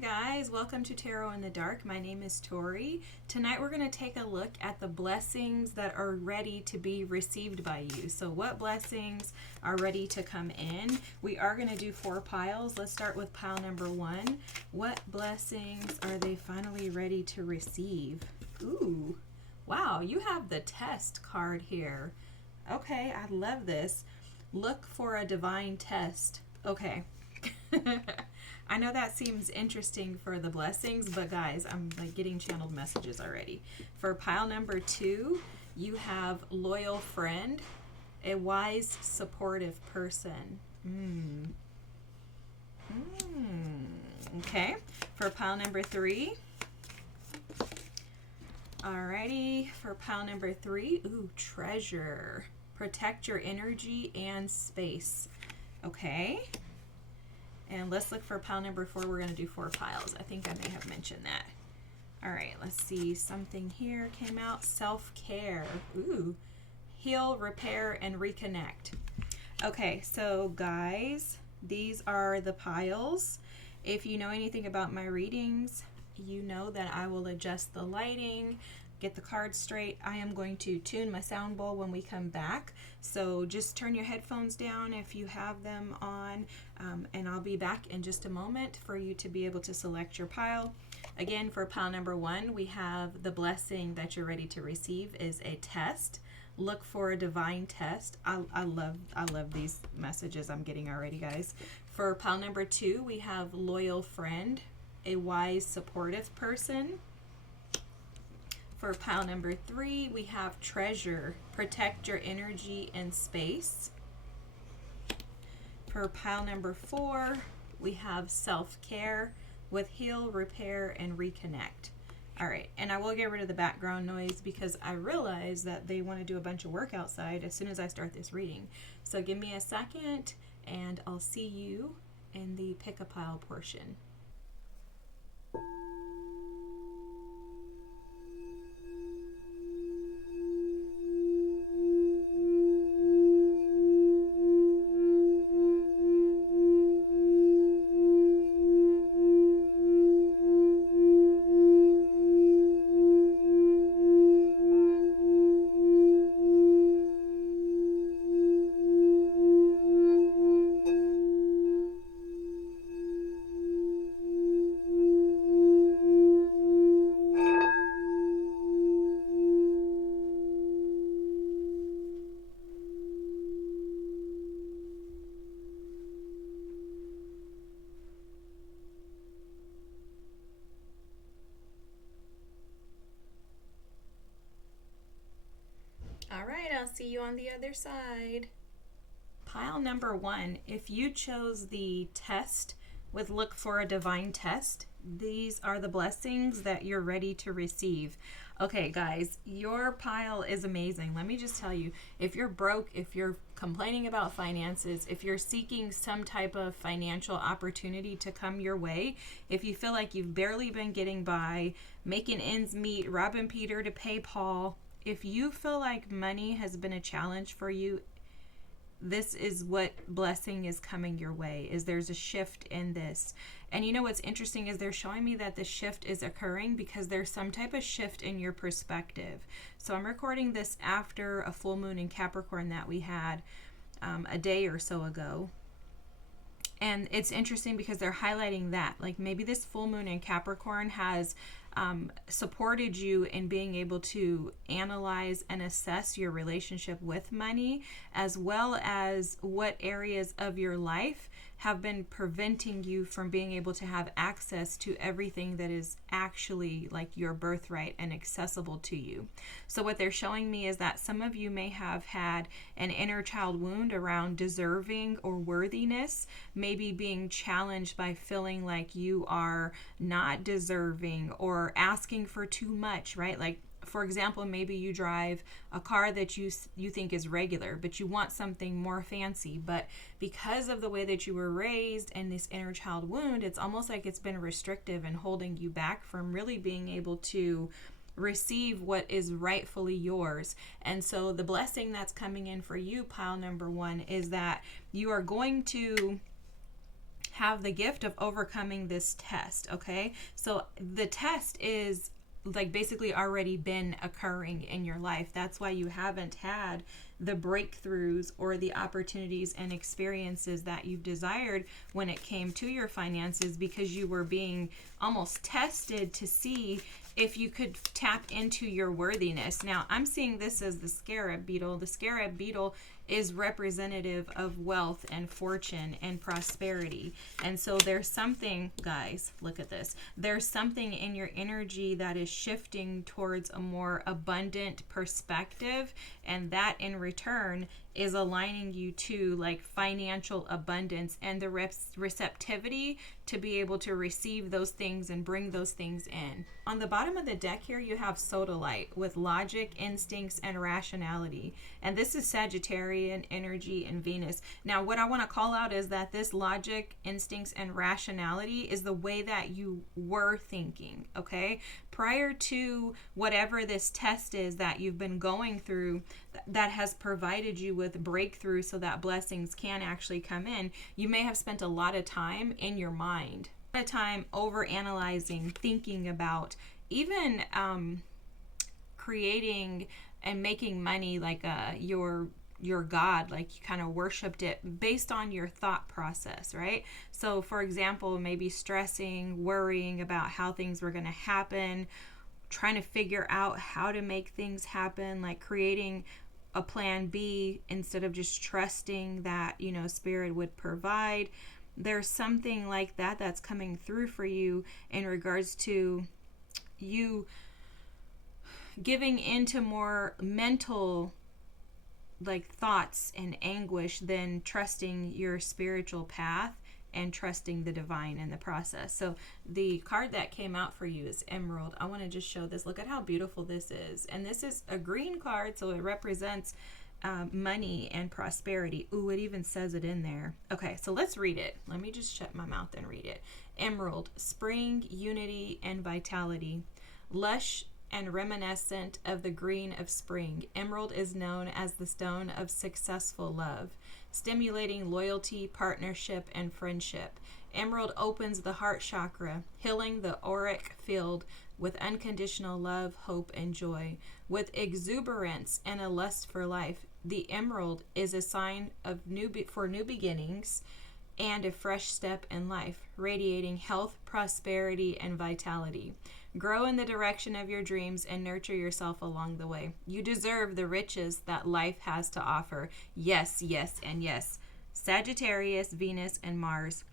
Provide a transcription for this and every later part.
guys, welcome to Tarot in the Dark. My name is Tori. Tonight we're going to take a look at the blessings that are ready to be received by you. So what blessings are ready to come in? We are going to do 4 piles. Let's start with pile number 1. What blessings are they finally ready to receive? Ooh, wow, you have the test card here. Okay, I love this. Look for a divine test. Okay. I know that seems interesting for the blessings, but guys, I'm like getting channeled messages already. For pile number 2, you have loyal friend, a wise, supportive person. Okay. For pile number 3, alrighty. For pile number 3, ooh, treasure. Protect your energy and space. Okay. And let's look for pile number 4. We're going to do 4 piles. I think I may have mentioned that. All right, let's see. Something here came out. Self-care. Ooh. Heal, repair, and reconnect. Okay, so guys, these are the piles. If you know anything about my readings, you know that I will adjust the lighting, get the cards straight. I am going to tune my sound bowl when we come back. So just turn your headphones down if you have them on, and I'll be back in just a moment for you to be able to select your pile. Again, for pile number 1, we have the blessing that you're ready to receive is a test. Look for a divine test. I love these messages I'm getting already, guys. For pile number 2, we have loyal friend, a wise, supportive person. For pile number 3, we have treasure, protect your energy and space. For pile number 4, we have self-care with heal, repair, and reconnect. All right, and I will get rid of the background noise because I realize that they want to do a bunch of work outside as soon as I start this reading. So give me a second and I'll see you in the pick a pile portion. All right, I'll see you on the other side. Pile number 1, if you chose the test with look for a divine test, these are the blessings that you're ready to receive. Okay, guys, your pile is amazing. Let me just tell you, if you're broke, if you're complaining about finances, if you're seeking some type of financial opportunity to come your way, if you feel like you've barely been getting by, making ends meet, robbing Peter to pay Paul, if you feel like money has been a challenge for you, this is what blessing is coming your way, is there's a shift in this. And you know what's interesting is they're showing me that the shift is occurring because there's some type of shift in your perspective. So I'm recording this after a full moon in Capricorn that we had a day or so ago. And it's interesting because they're highlighting that, like maybe this full moon in Capricorn has supported you in being able to analyze and assess your relationship with money, as well as what areas of your life have been preventing you from being able to have access to everything that is actually like your birthright and accessible to you. So what they're showing me is that some of you may have had an inner child wound around deserving or worthiness, maybe being challenged by feeling like you are not deserving or asking for too much, right? Like, for example, maybe you drive a car that you think is regular, but you want something more fancy. But because of the way that you were raised and this inner child wound, it's almost like it's been restrictive and holding you back from really being able to receive what is rightfully yours. And so the blessing that's coming in for you, pile number 1, is that you are going to have the gift of overcoming this test, okay? So the test is like basically already been occurring in your life. That's why you haven't had the breakthroughs or the opportunities and experiences that you've desired when it came to your finances, because you were being almost tested to see if you could tap into your worthiness. Now, I'm seeing this as the scarab beetle. The scarab beetle is representative of wealth and fortune and prosperity. And so there's something, guys, look at this. There's something in your energy that is shifting towards a more abundant perspective, and that in return is aligning you to like financial abundance and the receptivity to be able to receive those things and bring those things in. On the bottom of the deck here, you have sodalite with logic, instincts, and rationality. And this is Sagittarian energy and Venus. Now, what I want to call out is that this logic, instincts, and rationality is the way that you were thinking, okay? Prior to whatever this test is that you've been going through that has provided you with breakthrough so that blessings can actually come in, you may have spent a lot of time in your mind, a lot of time over analyzing, thinking about, even creating and making money like your God, like you kind of worshipped it based on your thought process, right? So for example, maybe stressing, worrying about how things were going to happen, trying to figure out how to make things happen, like creating a plan B instead of just trusting that, you know, spirit would provide. There's something like that that's coming through for you in regards to you giving into more mental like thoughts and anguish than trusting your spiritual path and trusting the divine in the process. So the card that came out for you is Emerald. I want to just show this. Look at how beautiful this is. And this is a green card, so it represents money and prosperity. Ooh, it even says it in there. Okay, so let's read it. Let me just shut my mouth and read it. Emerald, spring, unity, and vitality. Lush and reminiscent of the green of spring, emerald is known as the stone of successful love, stimulating loyalty, partnership, and friendship. Emerald opens the heart chakra, healing the auric field with unconditional love, hope, and joy. With exuberance and a lust for life, the emerald is a sign of new beginnings and a fresh step in life, radiating health, prosperity, and vitality. Grow in the direction of your dreams and nurture yourself along the way. You deserve the riches that life has to offer. Yes, yes, and yes. Sagittarius, Venus, and Mars.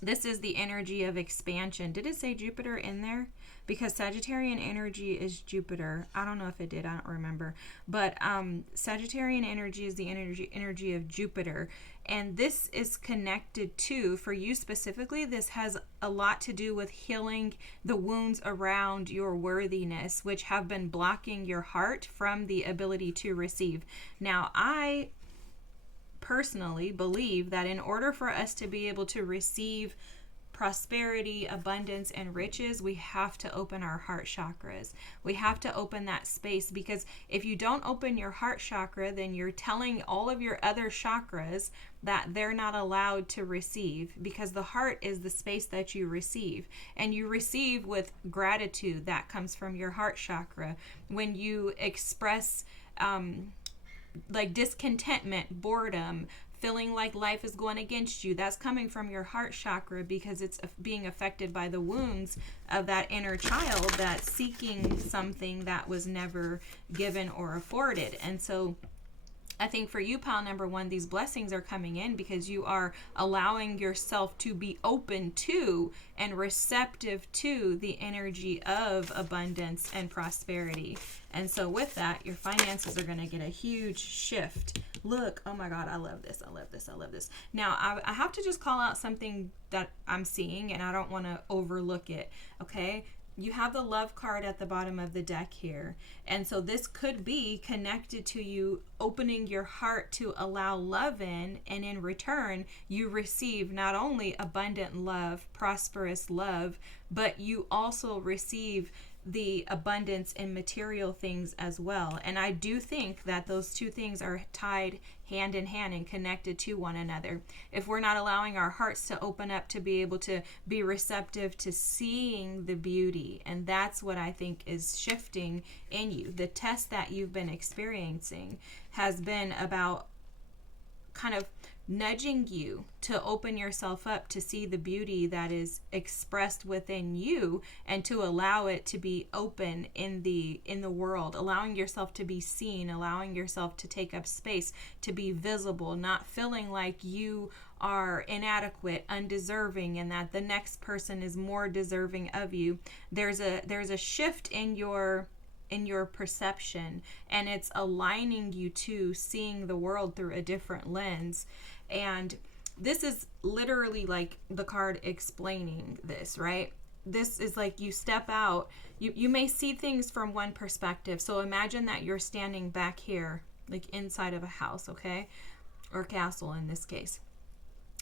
This is the energy of expansion. Did it say Jupiter in there? Because Sagittarian energy is Jupiter. I don't know if it did. I don't remember. But Sagittarian energy is the energy of Jupiter. And this is connected to, for you specifically, this has a lot to do with healing the wounds around your worthiness, which have been blocking your heart from the ability to receive. Now, I personally believe that in order for us to be able to receive prosperity, abundance, and riches, we have to open our heart chakras. We have to open that space, because if you don't open your heart chakra, then you're telling all of your other chakras that they're not allowed to receive, because the heart is the space that you receive, and you receive with gratitude that comes from your heart chakra. When you express like discontentment, boredom, feeling like life is going against you, that's coming from your heart chakra, because it's being affected by the wounds of that inner child that's seeking something that was never given or afforded. And so I think for you, pile number one, these blessings are coming in because you are allowing yourself to be open to and receptive to the energy of abundance and prosperity. And so with that, your finances are going to get a huge shift. Look, oh my God, I love this. I love this. I love this. Now, I have to just call out something that I'm seeing, and I don't want to overlook it, okay? You have the love card at the bottom of the deck here. And so this could be connected to you opening your heart to allow love in, and in return, you receive not only abundant love, prosperous love, but you also receive the abundance in material things as well. And I do think that those two things are tied hand in hand and connected to one another. If we're not allowing our hearts to open up to be able to be receptive to seeing the beauty, and that's what I think is shifting in you. The test that you've been experiencing has been about kind of nudging you to open yourself up to see the beauty that is expressed within you, and to allow it to be open in the world, allowing yourself to be seen, allowing yourself to take up space, to be visible, not feeling like you are inadequate, undeserving, and that the next person is more deserving of you. There's a shift in your perception, and it's aligning you to seeing the world through a different lens. And this is literally like the card explaining this, right? This is like you step out, you may see things from one perspective. So imagine that you're standing back here, like inside of a house, okay? Or castle in this case.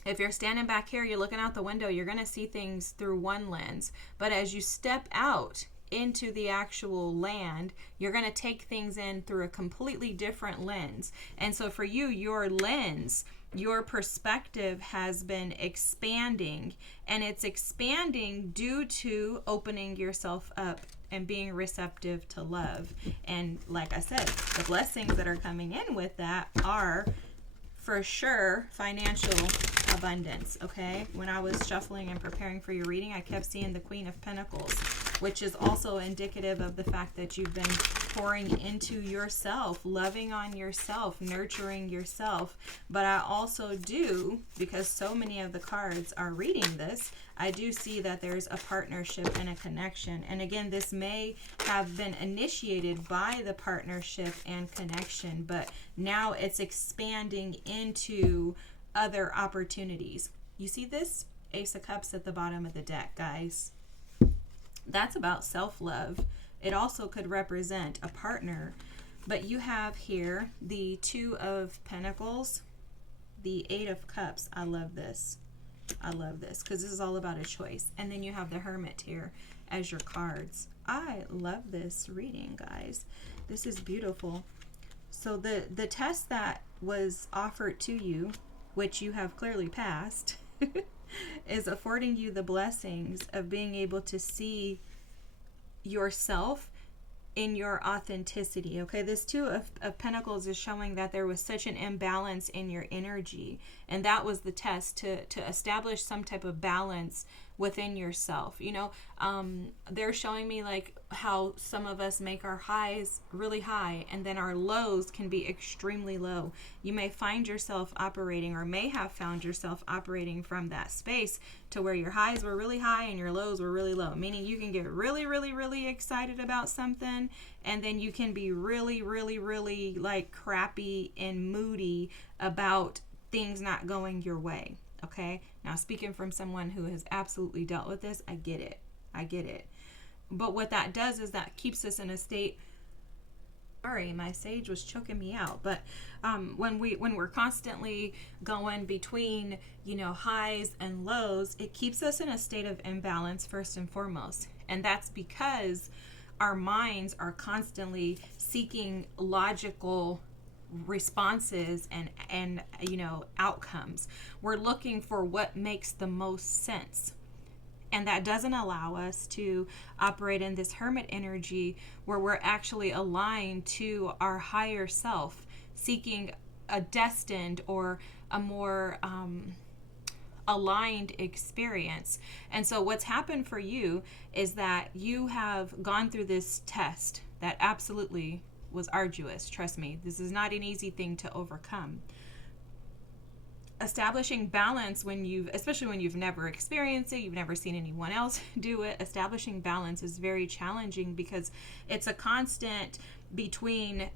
If you're standing back here, you're looking out the window, you're going to see things through one lens. But as you step out into the actual land, you're going to take things in through a completely different lens. And so for you, your lens, your perspective has been expanding, and it's expanding due to opening yourself up and being receptive to love. And like I said, the blessings that are coming in with that are for sure financial abundance. Okay, when I was shuffling and preparing for your reading, I kept seeing the Queen of Pentacles, which is also indicative of the fact that you've been pouring into yourself, loving on yourself, nurturing yourself. But I also do, because so many of the cards are reading this, I do see that there's a partnership and a connection. And again, this may have been initiated by the partnership and connection, but now it's expanding into other opportunities. You see this Ace of Cups at the bottom of the deck, guys? That's about self-love. It also could represent a partner. But you have here the Two of Pentacles, the Eight of Cups. I love this. I love this because this is all about a choice. And then you have the Hermit here as your cards. I love this reading, guys. This is beautiful. So the test that was offered to you, which you have clearly passed, is affording you the blessings of being able to see yourself in your authenticity. Okay, this Two of Pentacles is showing that there was such an imbalance in your energy, and that was the test to establish some type of balance within yourself. You know, they're showing me like how some of us make our highs really high, and then our lows can be extremely low. You may find yourself operating, or may have found yourself operating from that space to where your highs were really high and your lows were really low, meaning you can get really, really, really excited about something, and then you can be really, really, really like crappy and moody about things not going your way. Okay, now speaking from someone who has absolutely dealt with this, I get it. I get it. But what that does is that keeps us in a state. Sorry, my sage was choking me out. But when we're constantly going between, you know, highs and lows, it keeps us in a state of imbalance first and foremost. And that's because our minds are constantly seeking logical responses and you know, outcomes. We're looking for what makes the most sense, and that doesn't allow us to operate in this hermit energy where we're actually aligned to our higher self, seeking a destined or a more aligned experience. And so what's happened for you is that you have gone through this test that absolutely was arduous. Trust me, this is not an easy thing to overcome. Establishing balance especially when you've never experienced it, you've never seen anyone else do it, establishing balance is very challenging because it's a constant between,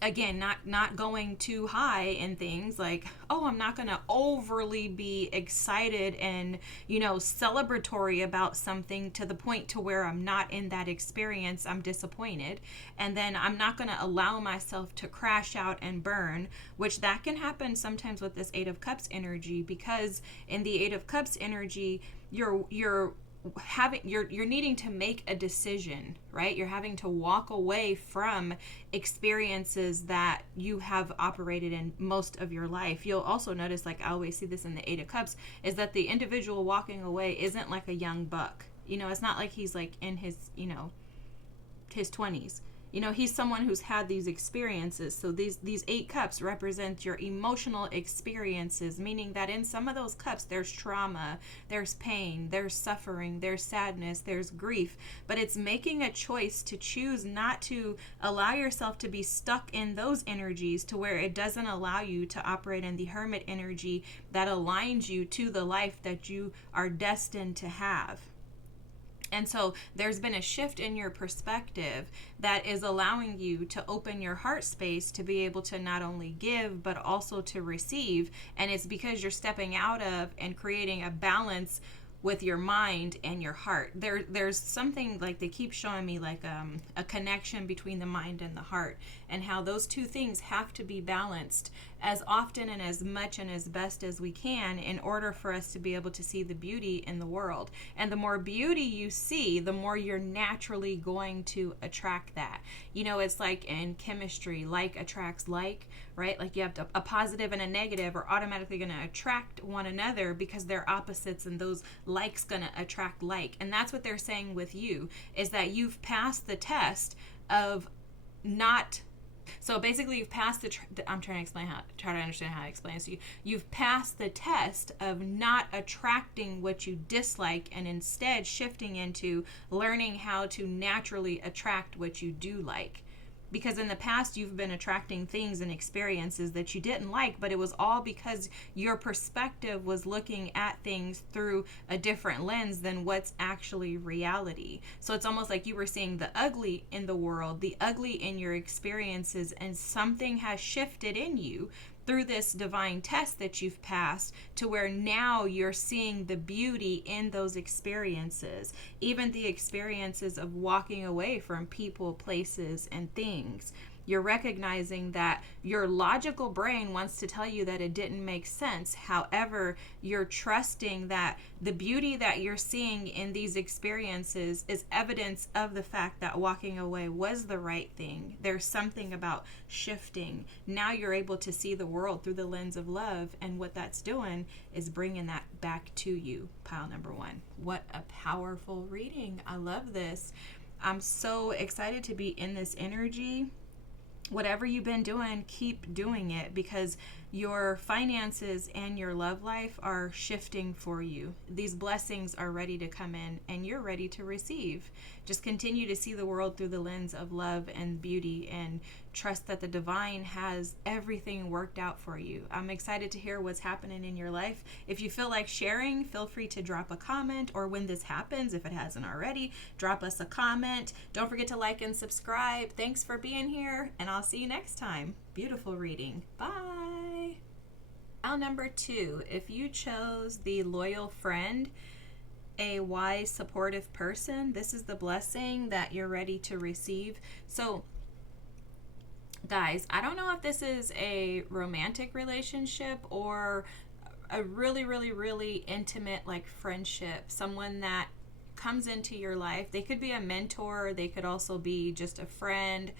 again, not going too high in things like, oh, I'm not going to overly be excited and, you know, celebratory about something to the point to where I'm not in that experience, I'm disappointed. And then I'm not going to allow myself to crash out and burn, which that can happen sometimes with this Eight of Cups energy, because in the Eight of Cups energy, you're you're needing to make a decision, right? You're having to walk away from experiences that you have operated in most of your life. You'll also notice, like I always see this in the Eight of Cups, is that the individual walking away isn't like a young buck. It's not like he's like in his, his 20s. He's someone who's had these experiences. So these 8 cups represent your emotional experiences, meaning that in some of those cups, there's trauma, there's pain, there's suffering, there's sadness, there's grief. But it's making a choice to choose not to allow yourself to be stuck in those energies to where it doesn't allow you to operate in the hermit energy that aligns you to the life that you are destined to have. And so there's been a shift in your perspective that is allowing you to open your heart space to be able to not only give, but also to receive. And it's because you're stepping out of and creating a balance with your mind and your heart. There's something like they keep showing me like a connection between the mind and the heart, and how those two things have to be balanced as often and as much and as best as we can in order for us to be able to see the beauty in the world. And the more beauty you see, the more you're naturally going to attract that. It's like in chemistry, like attracts like, right? Like you have a positive and a negative are automatically going to attract one another because they're opposites, and those likes going to attract like. And that's what they're saying with you, is that you've passed the test of not. So basically, you've passed I'm trying to understand how to explain this to you. You've passed the test of not attracting what you dislike, and instead shifting into learning how to naturally attract what you do like. Because in the past, you've been attracting things and experiences that you didn't like, but it was all because your perspective was looking at things through a different lens than what's actually reality. So it's almost like you were seeing the ugly in the world, the ugly in your experiences, and something has shifted in you through this divine test that you've passed to where now you're seeing the beauty in those experiences, even the experiences of walking away from people, places, and things. You're recognizing that your logical brain wants to tell you that it didn't make sense. However, you're trusting that the beauty that you're seeing in these experiences is evidence of the fact that walking away was the right thing. There's something about shifting. Now you're able to see the world through the lens of love, and what that's doing is bringing that back to you. Pile number 1. What a powerful reading. I love this. I'm so excited to be in this energy. Whatever you've been doing, keep doing it, because your finances and your love life are shifting for you. These blessings are ready to come in, and you're ready to receive. Just continue to see the world through the lens of love and beauty, and trust that the divine has everything worked out for you. I'm excited to hear what's happening in your life. If you feel like sharing, feel free to drop a comment, or when this happens, if it hasn't already, drop us a comment. Don't forget to like and subscribe. Thanks for being here, and I'll see you next time. Beautiful reading. Bye. Pile number 2. If you chose the loyal friend, a wise, supportive person, this is the blessing that you're ready to receive. So, guys, I don't know if this is a romantic relationship or a really, really, really intimate, like, friendship. Someone that comes into your life. They could be a mentor. They could also be just a friend,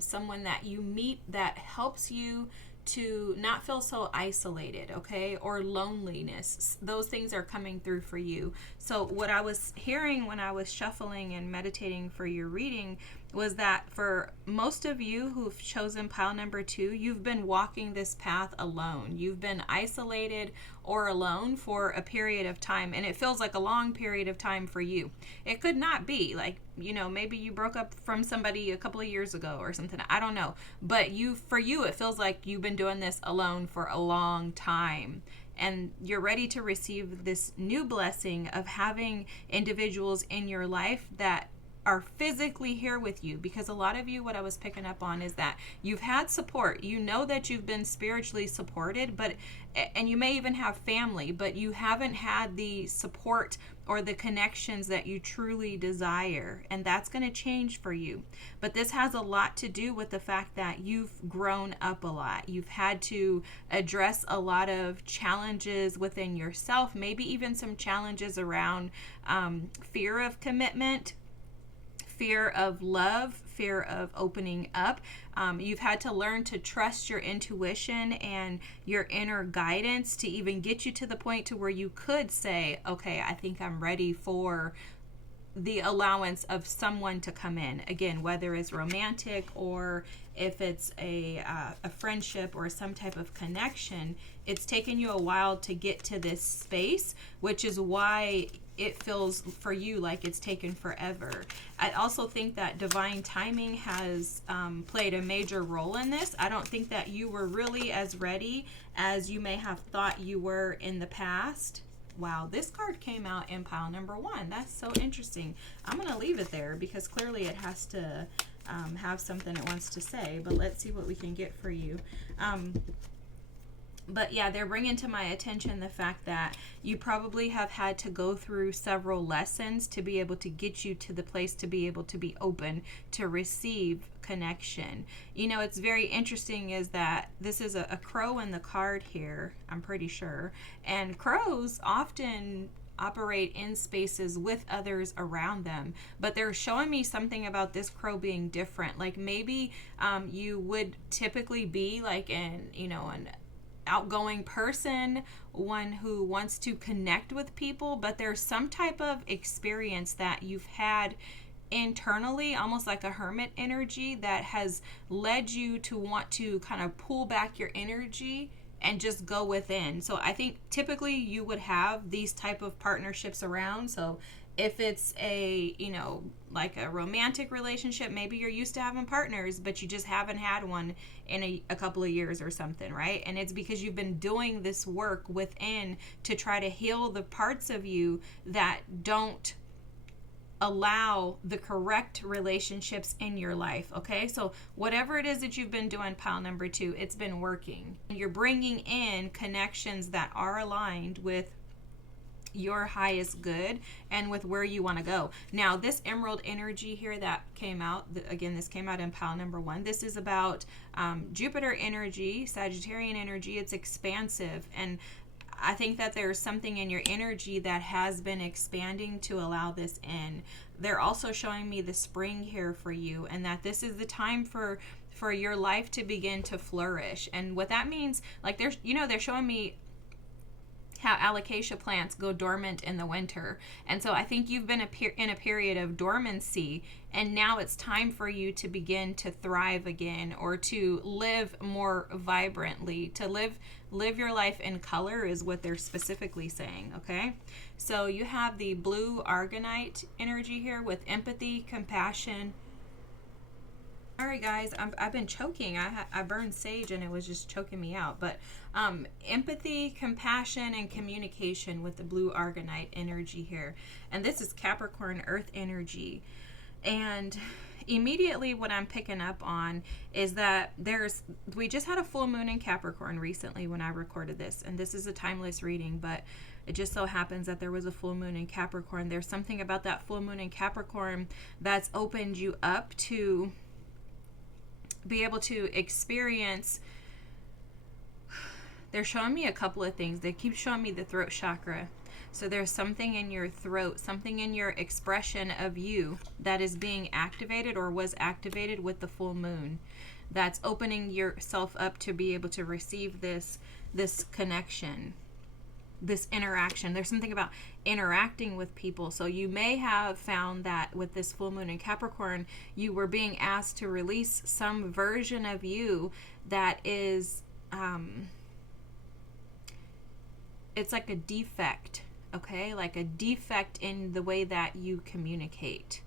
someone that you meet that helps you to not feel so isolated, okay? Or loneliness. Those things are coming through for you. So what I was hearing when I was shuffling and meditating for your reading was that for most of you who've chosen pile number 2, you've been walking this path alone. You've been isolated or alone for a period of time, and it feels like a long period of time for you. It could not be, like, maybe you broke up from somebody a couple of years ago or something. I don't know. But for you, it feels like you've been doing this alone for a long time. And you're ready to receive this new blessing of having individuals in your life that are physically here with you, because a lot of you, what I was picking up on is that you've had support. You know that you've been spiritually supported, and you may even have family, but you haven't had the support or the connections that you truly desire, and that's going to change for you. But this has a lot to do with the fact that you've grown up a lot. You've had to address a lot of challenges within yourself, maybe even some challenges around fear of commitment, fear of love, fear of opening up. You've had to learn to trust your intuition and your inner guidance to even get you to the point to where you could say, okay, I think I'm ready for the allowance of someone to come in. Again, whether it's romantic or if it's a friendship or some type of connection, it's taken you a while to get to this space, which is why it feels for you like it's taken forever. I also think that divine timing has played a major role in this. I don't think that you were really as ready as you may have thought you were in the past. Wow, this card came out in pile number 1. That's so interesting. I'm going to leave it there because clearly it has to have something it wants to say, but let's see what we can get for you. But yeah, they're bringing to my attention the fact that you probably have had to go through several lessons to be able to get you to the place to be able to be open to receive connection. You know, it's very interesting is that this is a crow in the card here, I'm pretty sure. And crows often operate in spaces with others around them, but they're showing me something about this crow being different. Like maybe you would typically be like an outgoing person, one who wants to connect with people, but there's some type of experience that you've had internally, almost like a hermit energy, that has led you to want to kind of pull back your energy and just go within. So I think typically you would have these type of partnerships around. So if it's a, like a romantic relationship, maybe you're used to having partners, but you just haven't had one in a couple of years or something, right? And it's because you've been doing this work within to try to heal the parts of you that don't allow the correct relationships in your life, okay? So whatever it is that you've been doing, pile number 2, it's been working. You're bringing in connections that are aligned with your highest good and with where you want to go. Now, this emerald energy here that came out, again, this came out in pile number 1. This is about Jupiter energy, Sagittarian energy. It's expansive, and I think that there's something in your energy that has been expanding to allow this in. They're also showing me the spring here for you, and that this is the time for your life to begin to flourish. And what that means, like they're showing me how alocasia plants go dormant in the winter. And so I think you've been in a period of dormancy, and now it's time for you to begin to thrive again, or to live more vibrantly, to live your life in color is what they're specifically saying, okay? So you have the blue argonite energy here with empathy, compassion. Sorry guys, I've been choking. I burned sage and it was just choking me out. But empathy, compassion, and communication with the blue argonite energy here. And this is Capricorn earth energy. And immediately what I'm picking up on is that we just had a full moon in Capricorn recently when I recorded this. And this is a timeless reading, but it just so happens that there was a full moon in Capricorn. There's something about that full moon in Capricorn that's opened you up to be able to experience. They're showing me a couple of things. They keep showing me the throat chakra. So there's something in your throat, something in your expression of you that is being activated or was activated with the full moon, that's opening yourself up to be able to receive this connection, this interaction. There's something about interacting with people. So you may have found that with this full moon in Capricorn, you were being asked to release some version of you that is, it's like a defect, okay? Like a defect in the way that you communicate.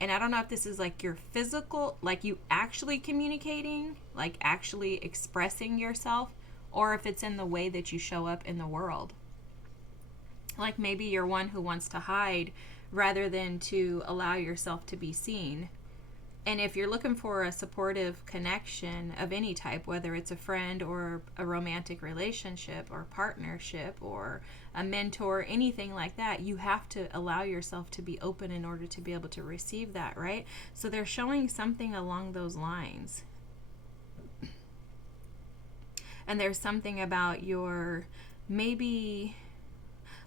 And I don't know if this is like your physical, like you actually communicating, like actually expressing yourself, or if it's in the way that you show up in the world. Like maybe you're one who wants to hide rather than to allow yourself to be seen. And if you're looking for a supportive connection of any type, whether it's a friend or a romantic relationship or partnership or a mentor, anything like that, you have to allow yourself to be open in order to be able to receive that, right? So they're showing something along those lines. And there's something about your maybe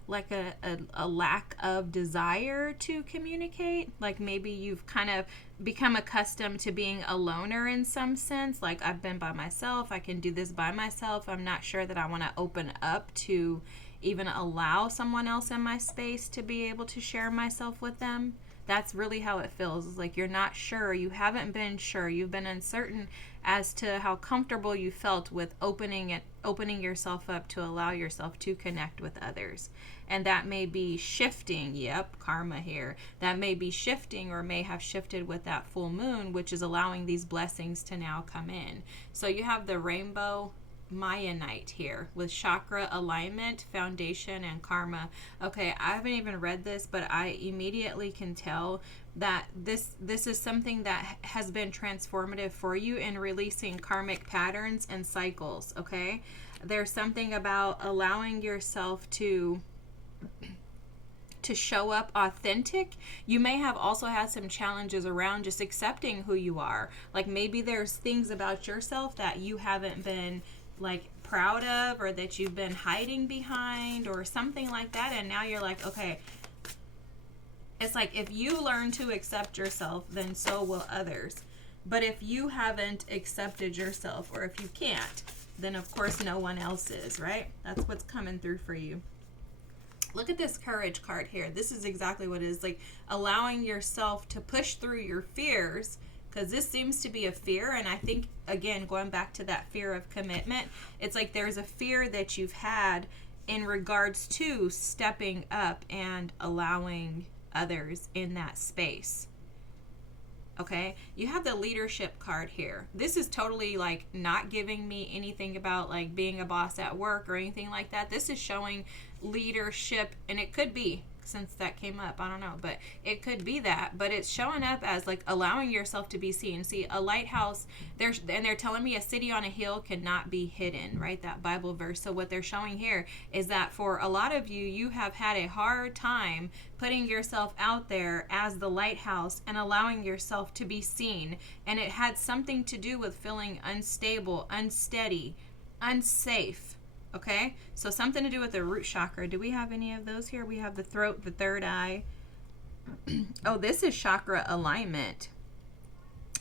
like a lack of desire to communicate. Like maybe you've kind of become accustomed to being a loner in some sense. Like I've been by myself, I can do this by myself. I'm not sure that I want to open up to even allow someone else in my space to be able to share myself with them. That's really how it feels. It's like you're not sure, you haven't been sure, you've been uncertain as to how comfortable you felt with opening yourself up to allow yourself to connect with others. And that may be shifting, yep, karma here. That may be shifting or may have shifted with that full moon, which is allowing these blessings to now come in. So you have the rainbow Mayanite here with chakra alignment, foundation, and karma. Okay, I haven't even read this, but I immediately can tell that this is something that has been transformative for you in releasing karmic patterns and cycles. Okay, there's something about allowing yourself to show up authentic. You may have also had some challenges around just accepting who you are. Like maybe there's things about yourself that you haven't been like proud of, or that you've been hiding behind or something like that, and now you're like, okay, it's like if you learn to accept yourself, then so will others. But if you haven't accepted yourself, or if you can't, then of course no one else is, right? That's what's coming through for you. Look at this courage card here. This is exactly what it is, like allowing yourself to push through your fears, because this seems to be a fear. And I think, again, going back to that fear of commitment, it's like there's a fear that you've had in regards to stepping up and allowing others in that space. Okay, you have the leadership card here. This is totally like not giving me anything about like being a boss at work or anything like that. This is showing leadership, and it could be, since that came up, I don't know, but it could be that, but it's showing up as like allowing yourself to be seen. See, a lighthouse, they're telling me a city on a hill cannot be hidden, right? That Bible verse. So what they're showing here is that for a lot of you, you have had a hard time putting yourself out there as the lighthouse and allowing yourself to be seen. And it had something to do with feeling unstable, unsteady, unsafe. Okay, so something to do with the root chakra. Do we have any of those here? We have the throat, the third eye. Oh, this is chakra alignment.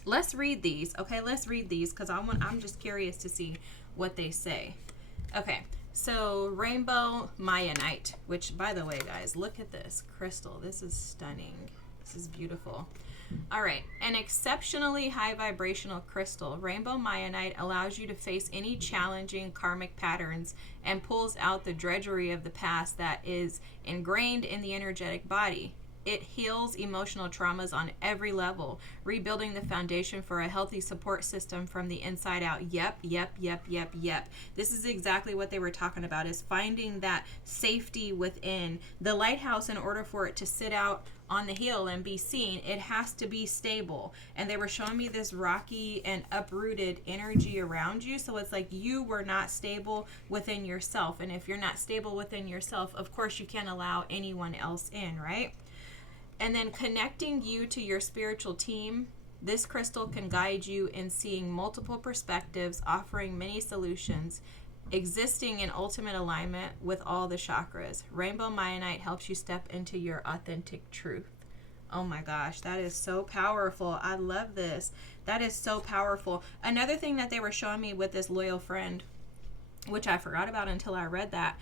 Let's read these. Okay, let's read these because I'm just curious to see what they say. Okay, so rainbow Mayanite, which, by the way, guys, look at this crystal. This is stunning. This is beautiful. All right, an exceptionally high vibrational crystal, rainbow Mayanite, allows you to face any challenging karmic patterns and pulls out the drudgery of the past that is ingrained in the energetic body. It heals emotional traumas on every level, rebuilding the foundation for a healthy support system from the inside out. Yep. This is exactly what they were talking about, is finding that safety within. The lighthouse, in order for it to sit out on the hill and be seen, it has to be stable. And they were showing me this rocky and uprooted energy around you. So it's like you were not stable within yourself. And if you're not stable within yourself, of course you can't allow anyone else in, right? And then connecting you to your spiritual team, this crystal can guide you in seeing multiple perspectives, offering many solutions, existing in ultimate alignment with all the chakras. Rainbow Mayanite helps you step into your authentic truth. Oh my gosh, that is so powerful. I love this. That is so powerful. Another thing that they were showing me with this loyal friend, which I forgot about until I read that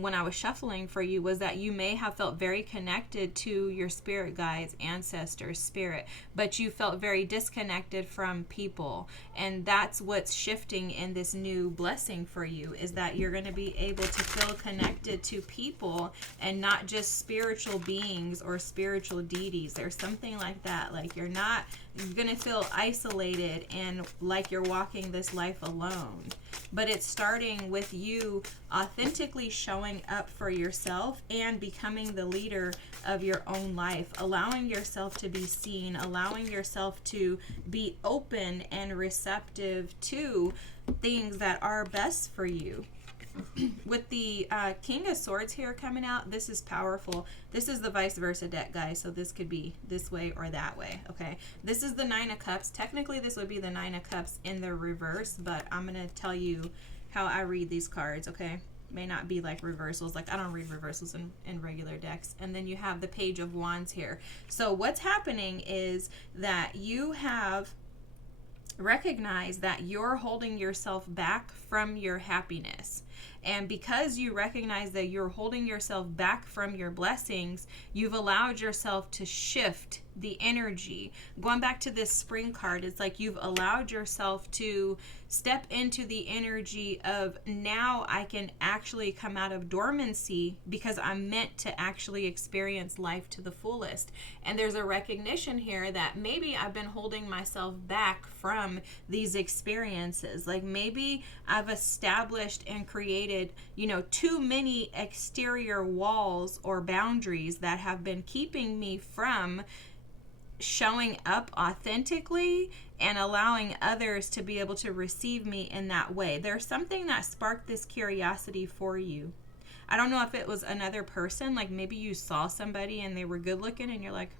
when I was shuffling for you, was that you may have felt very connected to your spirit guides, ancestors, spirit, but you felt very disconnected from people. And that's what's shifting in this new blessing for you, is that you're going to be able to feel connected to people and not just spiritual beings or spiritual deities. There's something like that. Like you're going to feel isolated and like you're walking this life alone. But it's starting happening with you authentically showing up for yourself and becoming the leader of your own life, allowing yourself to be seen, allowing yourself to be open and receptive to things that are best for you. With the King of Swords here coming out, this is powerful. This is the vice versa deck, guys, so this could be this way or that way, okay? This is the Nine of Cups. Technically, this would be the Nine of Cups in the reverse, but I'm going to tell you how I read these cards, okay? May not be like reversals. Like, I don't read reversals in regular decks. And then you have the Page of Wands here. So what's happening is that you have recognized that you're holding yourself back from your happiness. And because you recognize that you're holding yourself back from your blessings, you've allowed yourself to shift the energy. Going back to this spring card, it's like you've allowed yourself to step into the energy of, now I can actually come out of dormancy because I'm meant to actually experience life to the fullest. And there's a recognition here that maybe I've been holding myself back from these experiences. Like, maybe I've established and created, you know, too many exterior walls or boundaries that have been keeping me from showing up authentically and allowing others to be able to receive me in that way. There's something that sparked this curiosity for you. I don't know if it was another person, like maybe you saw somebody and they were good looking and you're like,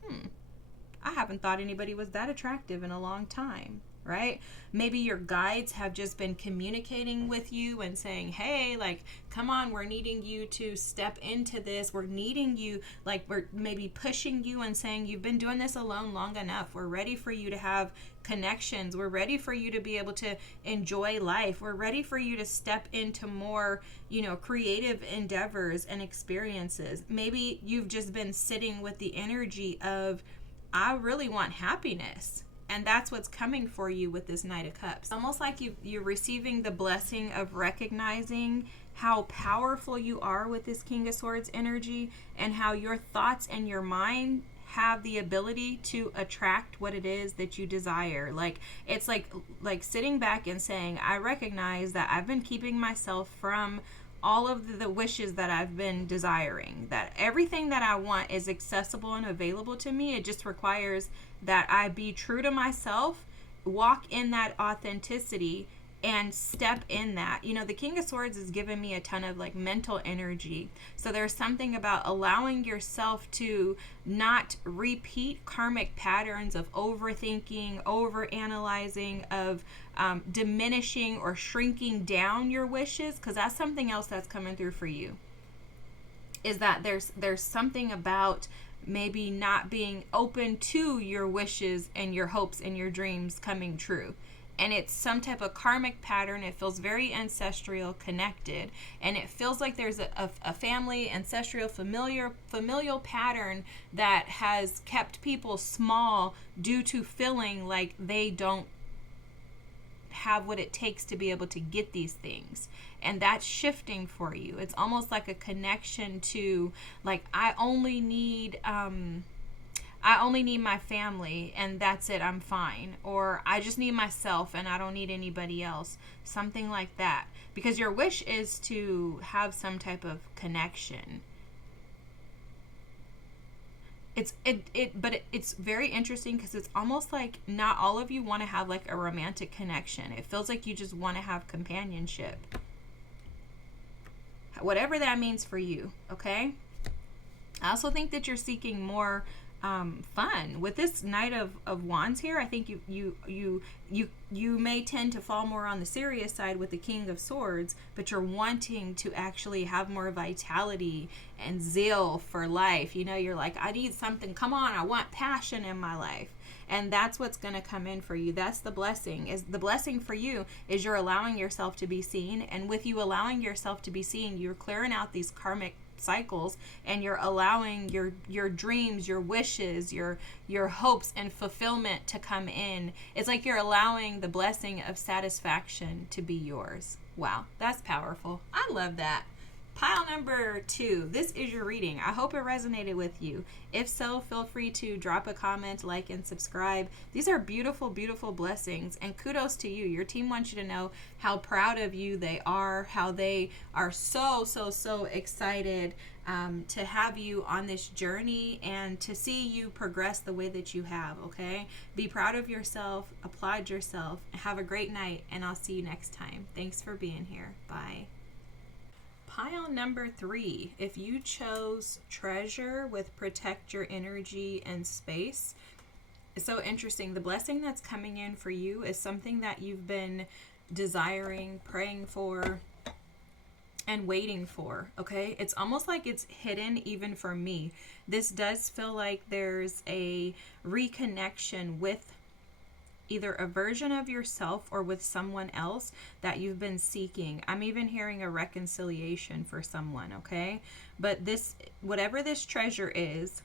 I haven't thought anybody was that attractive in a long time, right? Maybe your guides have just been communicating with you and saying, hey, like, come on, we're needing you to step into this. We're needing you, like, we're maybe pushing you and saying, you've been doing this alone long enough. We're ready for you to have connections. We're ready for you to be able to enjoy life. We're ready for you to step into more, you know, creative endeavors and experiences. Maybe you've just been sitting with the energy of, I really want happiness. And that's what's coming for you with this Knight of Cups. Almost like you're receiving the blessing of recognizing how powerful you are with this King of Swords energy, and how your thoughts and your mind have the ability to attract what it is that you desire. Like, it's like sitting back and saying, I recognize that I've been keeping myself from all of the wishes that I've been desiring, that everything that I want is accessible and available to me. It just requires that I be true to myself, walk in that authenticity, and step in that. You know, the King of Swords has given me a ton of like mental energy. So there's something about allowing yourself to not repeat karmic patterns of overthinking, overanalyzing, of diminishing or shrinking down your wishes, because that's something else that's coming through for you. Is that there's something about maybe not being open to your wishes and your hopes and your dreams coming true. And it's some type of karmic pattern. It feels very ancestral connected. And it feels like there's a family, ancestral, familial pattern that has kept people small due to feeling like they don't have what it takes to be able to get these things. And that's shifting for you. It's almost like a connection to, like, I only need my family and that's it, I'm fine. Or I just need myself and I don't need anybody else. Something like that. Because your wish is to have some type of connection. But it's very interesting because it's almost like not all of you want to have like a romantic connection. It feels like you just want to have companionship. Whatever that means for you, okay? I also think that you're seeking more fun with this Knight of Wands here. I think you may tend to fall more on the serious side with the King of Swords, but you're wanting to actually have more vitality and zeal for life. You know, you're like, I need something. Come on, I want passion in my life. And that's what's going to come in for you. That's the blessing. Is the blessing for you is you're allowing yourself to be seen. And with you allowing yourself to be seen, you're clearing out these karmic cycles, and you're allowing your dreams, your wishes, your hopes and fulfillment to come in. It's like you're allowing the blessing of satisfaction to be yours. Wow, that's powerful. I love that. Pile number 2. This is your reading. I hope it resonated with you. If so, feel free to drop a comment, like, and subscribe. These are beautiful, beautiful blessings, and kudos to you. Your team wants you to know how proud of you they are, how they are so, so, so excited to have you on this journey and to see you progress the way that you have, okay? Be proud of yourself, applaud yourself, have a great night, and I'll see you next time. Thanks for being here. Bye. Pile number 3, if you chose treasure with protect your energy and space, it's so interesting. The blessing that's coming in for you is something that you've been desiring, praying for, and waiting for, okay? It's almost like it's hidden even for me. This does feel like there's a reconnection with either a version of yourself or with someone else that you've been seeking. I'm even hearing a reconciliation for someone, okay? But this, whatever this treasure is,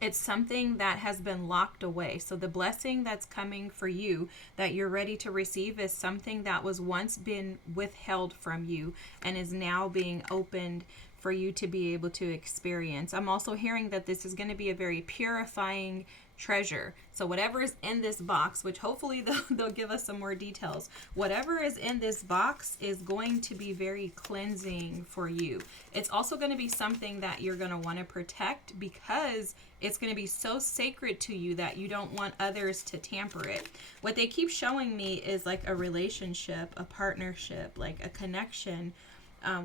it's something that has been locked away. So the blessing that's coming for you that you're ready to receive is something that was once been withheld from you and is now being opened for you to be able to experience. I'm also hearing that this is going to be a very purifying treasure. So whatever is in this box, which hopefully they'll give us some more details, whatever is in this box is going to be very cleansing for you. It's also going to be something that you're going to want to protect because it's going to be so sacred to you that you don't want others to tamper it. What they keep showing me is like a relationship, a partnership, like a connection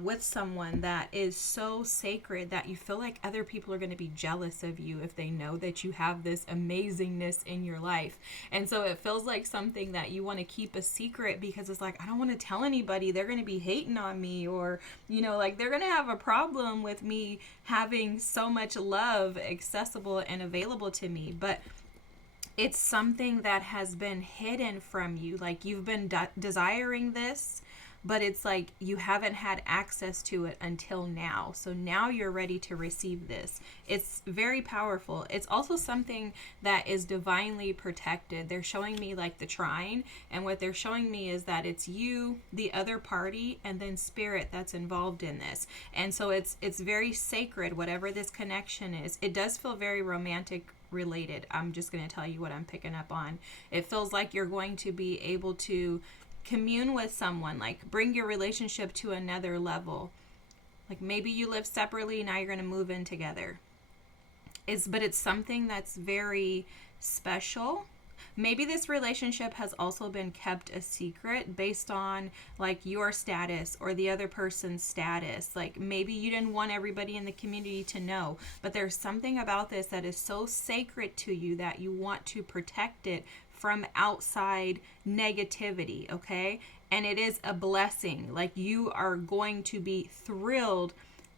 with someone that is so sacred that you feel like other people are going to be jealous of you if they know that you have this amazingness in your life. And so it feels like something that you want to keep a secret because it's like, I don't want to tell anybody. They're going to be hating on me, or, you know, like they're going to have a problem with me having so much love accessible and available to me. But it's something that has been hidden from you. Like you've been desiring this, but it's like you haven't had access to it until now. So now you're ready to receive this. It's very powerful. It's also something that is divinely protected. They're showing me like the trine, and what they're showing me is that it's you, the other party, and then spirit that's involved in this. And so it's very sacred, whatever this connection is. It does feel very romantic related. I'm just going to tell you what I'm picking up on. It feels like you're going to be able to commune with someone, like bring your relationship to another level. Like maybe you live separately, now you're going to move in together. But it's something that's very special. Maybe this relationship has also been kept a secret based on like your status or the other person's status. Like maybe you didn't want everybody in the community to know, but there's something about this that is so sacred to you that you want to protect it from outside negativity, okay? And it is a blessing. Like you are going to be thrilled.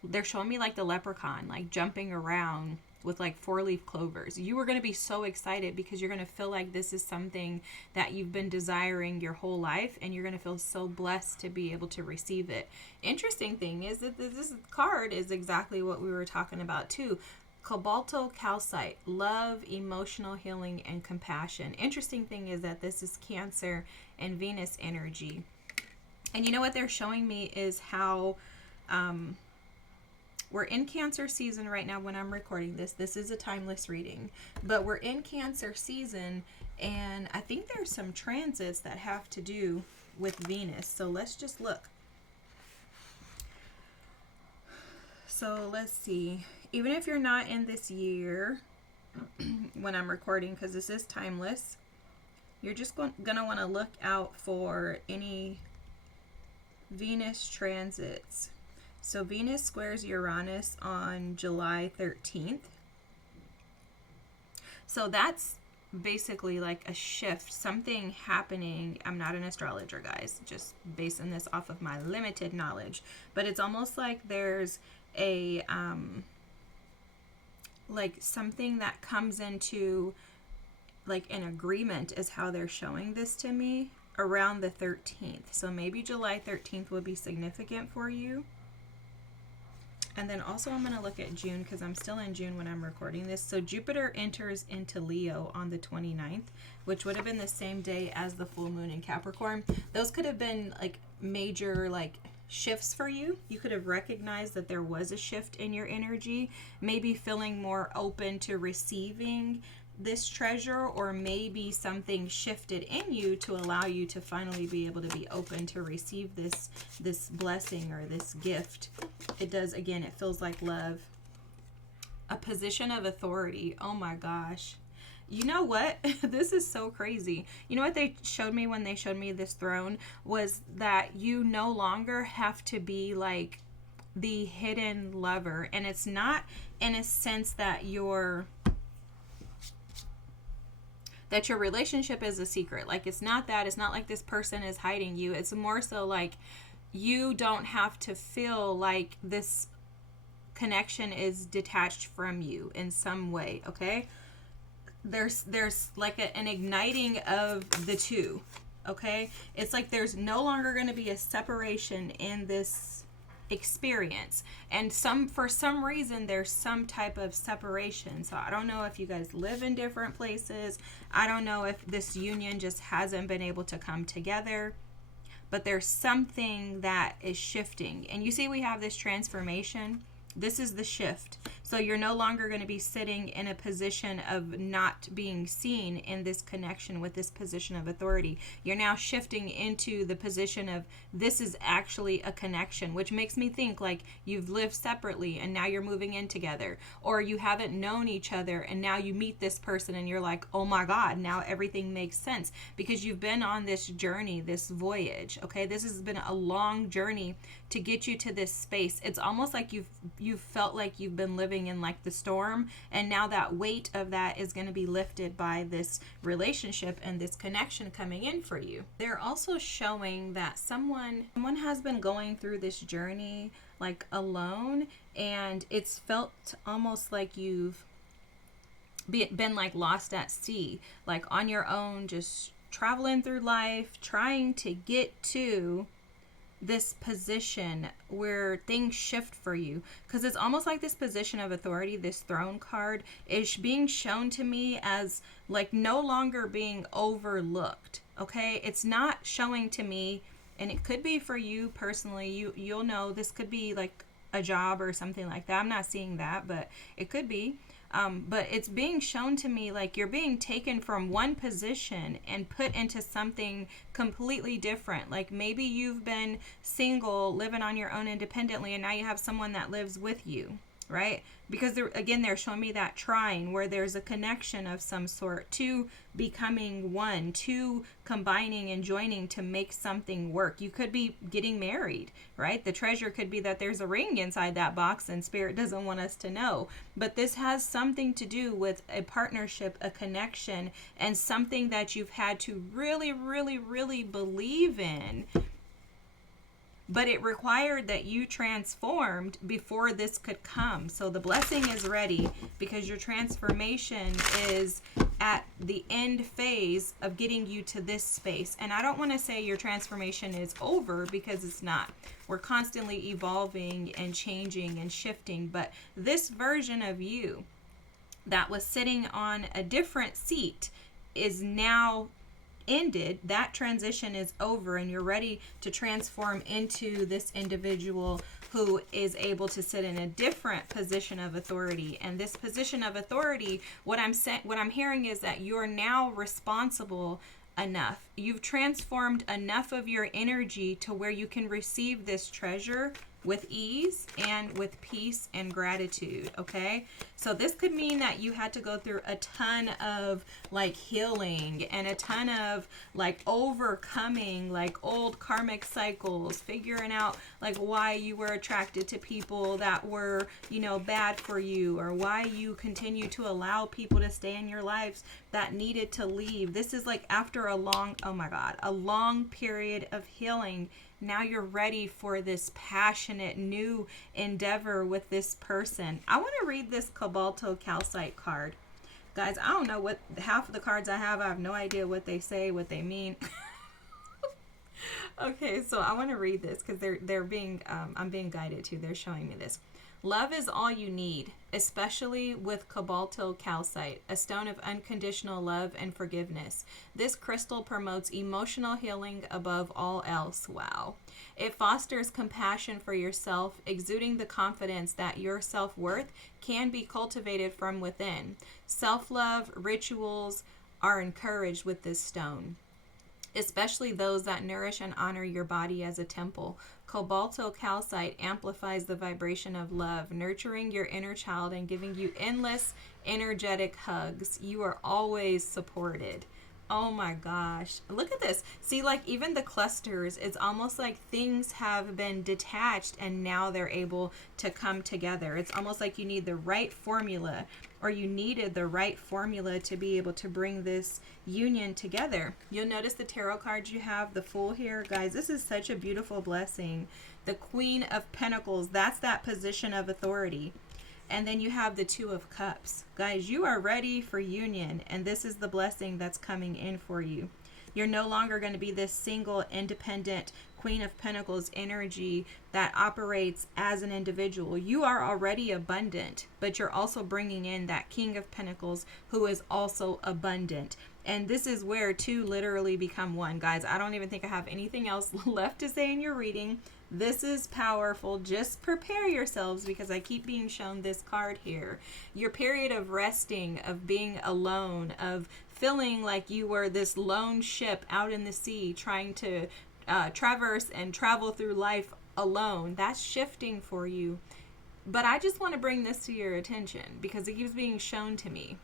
They're showing me like the leprechaun, like jumping around with like 4-leaf clovers. You are going to be so excited because you're going to feel like this is something that you've been desiring your whole life, and you're going to feel so blessed to be able to receive it. Interesting thing is that this card is exactly what we were talking about too. Cobalto calcite, love, emotional healing, and compassion. Interesting thing is that this is Cancer and Venus energy. And you know what they're showing me is how we're in Cancer season right now when I'm recording this. This is a timeless reading, but we're in Cancer season, and I think there's some transits that have to do with Venus. So let's just look. So let's see. Even if you're not in this year when I'm recording, because this is timeless, you're just going to want to look out for any Venus transits. So Venus squares Uranus on July 13th. So that's basically like a shift, something happening. I'm not an astrologer, guys, just basing this off of my limited knowledge. But it's almost like there's a like something that comes into like an agreement is how they're showing this to me around the 13th. So maybe July 13th would be significant for you. And then also I'm going to look at June because I'm still in June when I'm recording this. So Jupiter enters into Leo on the 29th, which would have been the same day as the full moon in Capricorn. Those could have been like major like shifts for you. You could have recognized that there was a shift in your energy, maybe feeling more open to receiving this treasure, or maybe something shifted in you to allow you to finally be able to be open to receive this blessing or this gift. It does, again, it feels like love. A position of authority. Oh my gosh. You know what? This is so crazy. You know what they showed me when they showed me this throne was that you no longer have to be like the hidden lover. And it's not in a sense that your relationship is a secret. Like, it's not that. It's not like this person is hiding you. It's more so like you don't have to feel like this connection is detached from you in some way, okay? There's like an igniting of the two, okay? It's like there's no longer going to be a separation in this experience, and for some reason there's some type of separation. So I don't know if you guys live in different places. I don't know if this union just hasn't been able to come together, but there's something that is shifting. And you see, we have this transformation. This is the shift. So you're no longer going to be sitting in a position of not being seen in this connection with this position of authority. You're now shifting into the position of this is actually a connection, which makes me think like you've lived separately and now you're moving in together, or you haven't known each other and now you meet this person and you're like, oh my God, now everything makes sense, because you've been on this journey, this voyage. Okay, this has been a long journey to get you to this space. It's almost like you've felt like you've been living in like the storm, and now that weight of that is going to be lifted by this relationship and this connection coming in for you. They're also showing that someone has been going through this journey like alone, and it's felt almost like you've been like lost at sea, like on your own, just traveling through life, trying to get to this position where things shift for you. Because it's almost like this position of authority, this throne card, is being shown to me as like no longer being overlooked. Okay, it's not showing to me, and it could be for you personally, you'll know this could be like a job or something like that. I'm not seeing that, but it could be. But it's being shown to me like you're being taken from one position and put into something completely different. Like maybe you've been single, living on your own independently, and now you have someone that lives with you, right? Because they're showing me that trine where there's a connection of some sort to becoming one, to combining and joining to make something work. You could be getting married, right? The treasure could be that there's a ring inside that box and Spirit doesn't want us to know. But this has something to do with a partnership, a connection, and something that you've had to really, really, really believe in. But it required that you transformed before this could come. So the blessing is ready because your transformation is at the end phase of getting you to this space. And I don't want to say your transformation is over, because it's not. We're constantly evolving and changing and shifting. But this version of you that was sitting on a different seat is now ended. That transition is over, and you're ready to transform into this individual who is able to sit in a different position of authority. And this position of authority, what I'm hearing is that you're now responsible enough. You've transformed enough of your energy to where you can receive this treasure with ease and with peace and gratitude. Okay, so this could mean that you had to go through a ton of like healing and a ton of like overcoming like old karmic cycles, figuring out like why you were attracted to people that were, bad for you, or why you continue to allow people to stay in your lives that needed to leave. This is like after a long period of healing. Now you're ready for this passionate new endeavor with this person. I want to read this Cobalto Calcite card. Guys, I don't know what half of the cards I have no idea what they say, what they mean. Okay, so I want to read this because they're being I'm being guided to. They're showing me this. Love is all you need, especially with calcite, a stone of unconditional love and forgiveness. This crystal promotes emotional healing above all else. Wow. It fosters compassion for yourself, exuding the confidence that your self-worth can be cultivated from within. Self-love rituals are encouraged with this stone, especially those that nourish and honor your body as a temple. Calcite amplifies the vibration of love, nurturing your inner child and giving you endless energetic hugs. You are always supported. Oh my gosh. Look at this. See, like even the clusters, it's almost like things have been detached and now they're able to come together. It's almost like you need the right formula, or you needed the right formula to be able to bring this union together. You'll notice the tarot cards you have, the Fool here. Guys, this is such a beautiful blessing. The Queen of Pentacles, that's that position of authority. And then you have the Two of Cups. Guys, you are ready for union, and this is the blessing that's coming in for you. You're no longer going to be this single, independent Queen of Pentacles energy that operates as an individual. You are already abundant, but you're also bringing in that King of Pentacles who is also abundant. And this is where two literally become one. Guys, I don't even think I have anything else left to say in your reading. This is powerful. Just prepare yourselves, because I keep being shown this card here. Your period of resting, of being alone, of feeling like you were this lone ship out in the sea trying to traverse and travel through life alone. That's shifting for you. But I just want to bring this to your attention because it keeps being shown to me.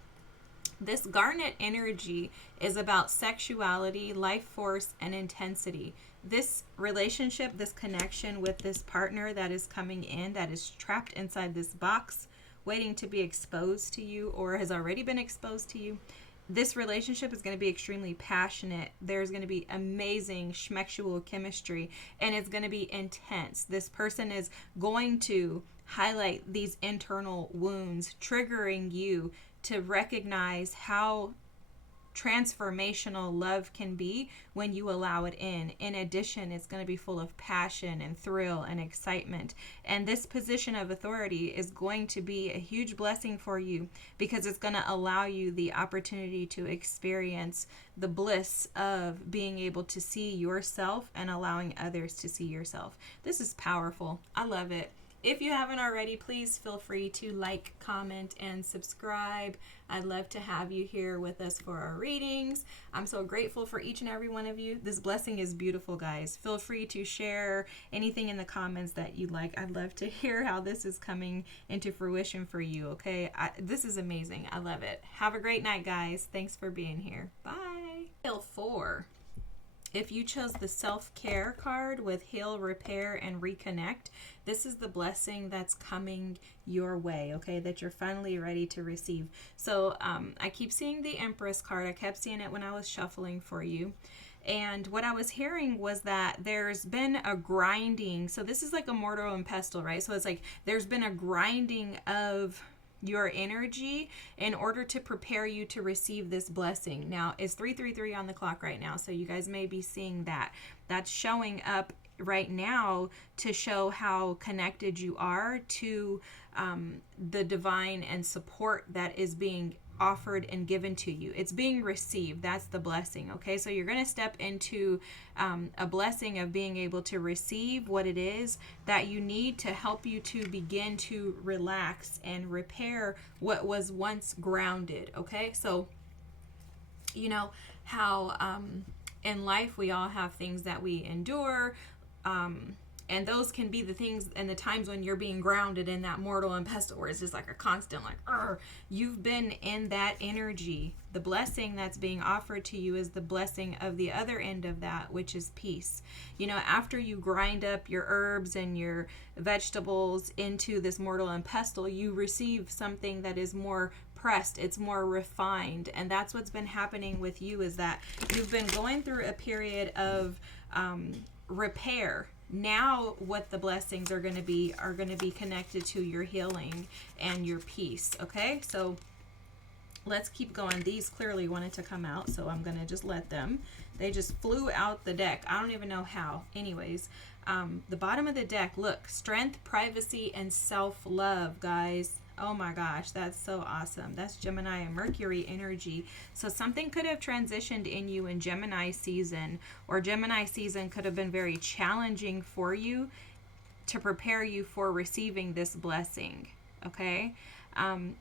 This garnet energy is about sexuality, life force, and intensity. This relationship, this connection with this partner that is coming in, that is trapped inside this box, waiting to be exposed to you or has already been exposed to you. This relationship is going to be extremely passionate. There's going to be amazing schmexual chemistry, and it's going to be intense. This person is going to highlight these internal wounds, triggering you to recognize how transformational love can be when you allow it in. In addition, it's going to be full of passion and thrill and excitement. And this position of authority is going to be a huge blessing for you because it's going to allow you the opportunity to experience the bliss of being able to see yourself and allowing others to see yourself. This is powerful. I love it. If you haven't already, please feel free to like, comment, and subscribe. I'd love to have you here with us for our readings. I'm so grateful for each and every one of you. This blessing is beautiful, guys. Feel free to share anything in the comments that you'd like. I'd love to hear how this is coming into fruition for you, okay? This is amazing. I love it. Have a great night, guys. Thanks for being here. Bye. Pile 4. If you chose the self-care card with heal, repair, and reconnect, this is the blessing that's coming your way, okay, that you're finally ready to receive. So I keep seeing the Empress card. I kept seeing it when I was shuffling for you. And what I was hearing was that there's been a grinding. So this is like a mortar and pestle, right? So it's like there's been a grinding of your energy in order to prepare you to receive this blessing. Now, it's 3:33 on the clock right now, so you guys may be seeing that. That's showing up right now to show how connected you are to the divine and support that is being offered and given to you. It's being received. That's the blessing. Okay, so you're going to step into a blessing of being able to receive what it is that you need to help you to begin to relax and repair what was once grounded. Okay, so you know how in life we all have things that we endure, and those can be the things and the times when you're being grounded in that mortal and pestle, where it's just like a constant, like, you've been in that energy. The blessing that's being offered to you is the blessing of the other end of that, which is peace. You know, after you grind up your herbs and your vegetables into this mortal and pestle, you receive something that is more pressed, it's more refined. And that's what's been happening with you, is that you've been going through a period of repair. Now what the blessings are going to be connected to your healing and your peace. Okay, so Let's keep going. These clearly wanted to come out, so I'm going to just let them. They just flew out the deck. I don't even know how. Anyways, the bottom of the deck, look, strength, privacy, and self-love, guys. Oh my gosh, that's so awesome. That's Gemini and Mercury energy. So something could have transitioned in you in Gemini season, or Gemini season could have been very challenging for you to prepare you for receiving this blessing. Okay.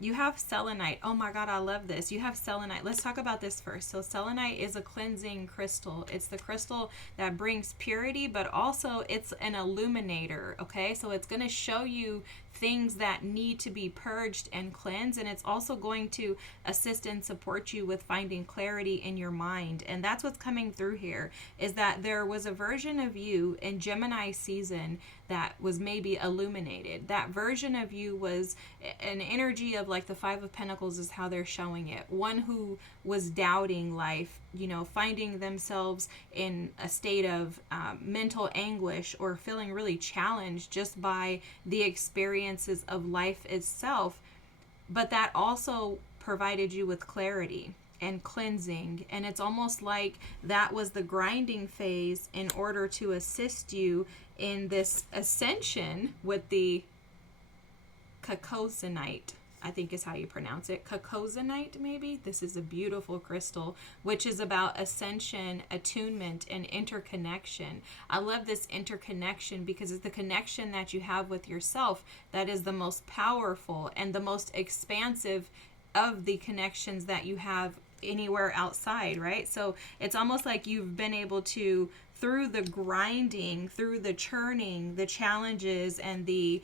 You have selenite. Oh my God, I love this. You have selenite. Let's talk about this first. So selenite is a cleansing crystal. It's the crystal that brings purity, but also it's an illuminator. Okay. So it's going to show you things that need to be purged and cleansed, and it's also going to assist and support you with finding clarity in your mind. And that's what's coming through here, is that there was a version of you in Gemini season that was maybe illuminated. That version of you was an energy of like the Five of Pentacles is how they're showing it. One who was doubting life, you know, finding themselves in a state of mental anguish or feeling really challenged just by the experiences of life itself. But that also provided you with clarity and cleansing. And it's almost like that was the grinding phase in order to assist you in this ascension with the cacosonite, I think is how you pronounce it. Cacosonite, maybe. This is a beautiful crystal, which is about ascension, attunement, and interconnection. I love this interconnection because it's the connection that you have with yourself that is the most powerful and the most expansive of the connections that you have anywhere outside, right? So it's almost like you've been able to, through the grinding, through the churning, the challenges, and the